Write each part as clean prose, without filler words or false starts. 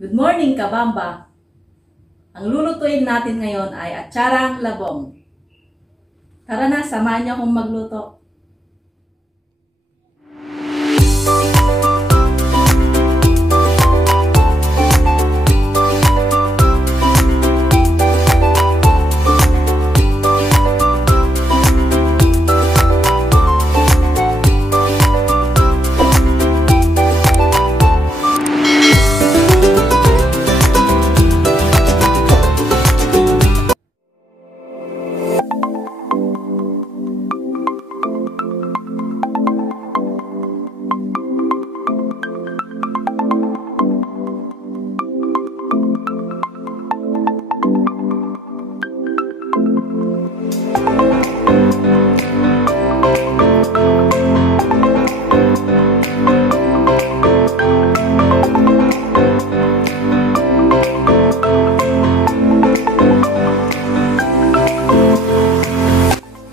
Good morning, Kabamba! Ang lulutuin natin ngayon ay atsarang labong. Tara na, samahan niyo akong magluto.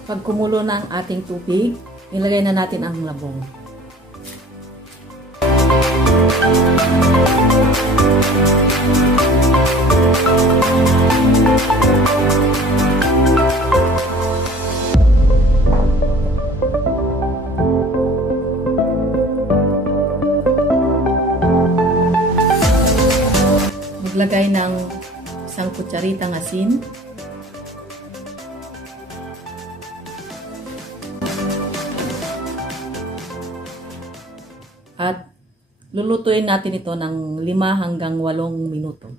Pag kumulo na ang ating tubig, ilagay na natin ang labong. Maglagay ng isang kutsaritang asin. At lulutuin natin ito ng 5 hanggang 8 minuto.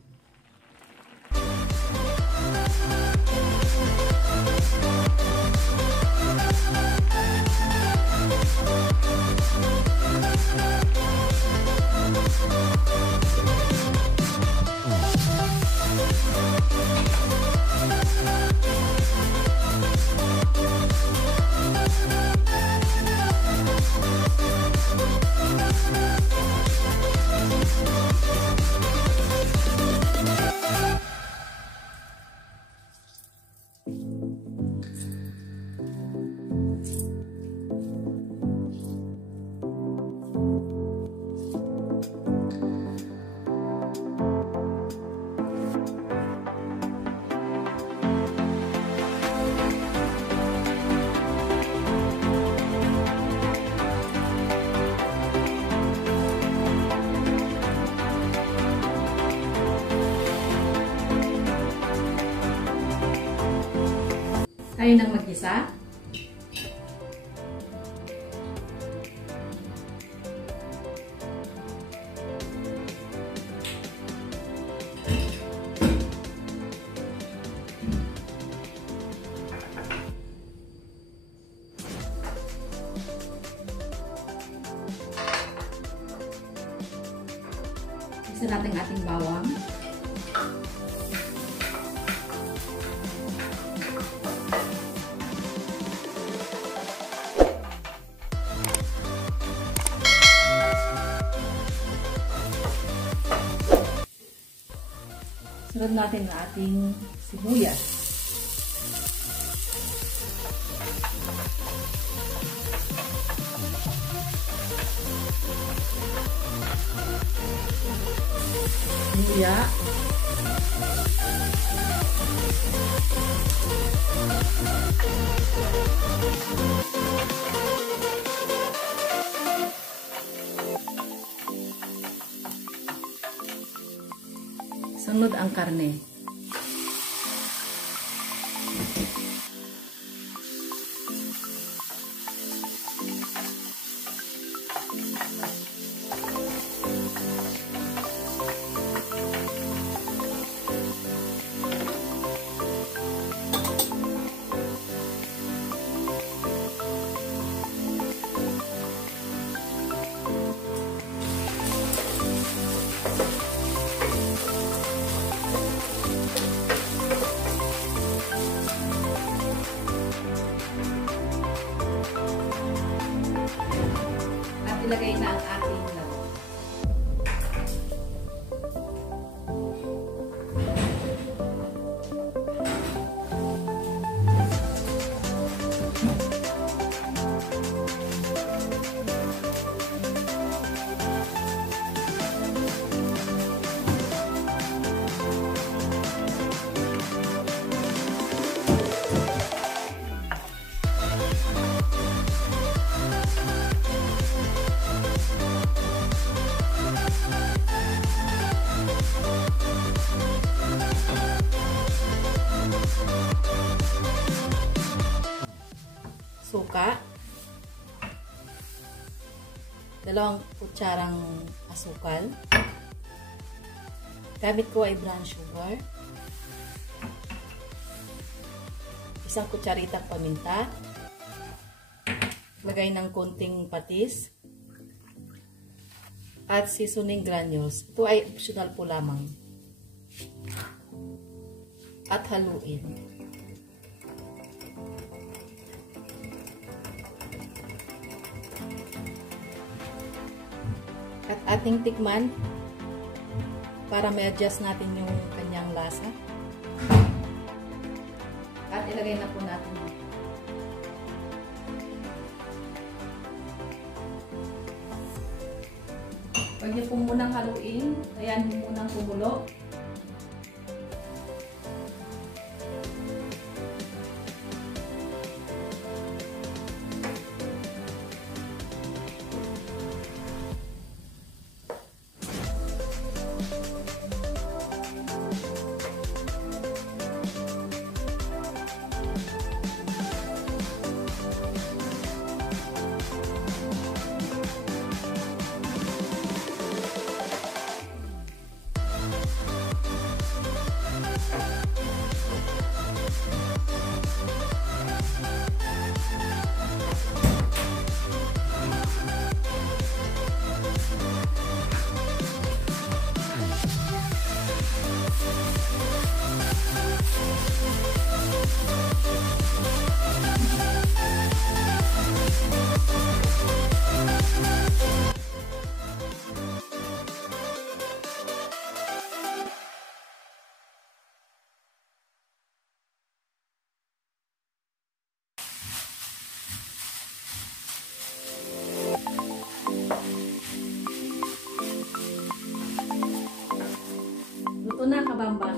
Tayo nang mag-isa. Isa natin ating bawang. Sunod natin ang ating sibuyas. Luya. Sunod ang karne. 2 kutsarang asukal. Gamit ko ay brown sugar. 1 kutsaritang paminta. Lagay ng konting patis. At seasoning granules. Ito ay optional po lamang. At haluin. At ating tikman para ma-adjust natin yung kanyang lasa. At ilagay na po natin. Huwag niyo po munang haluin. Ayan mo munang kumulo. Luto na, kabamba.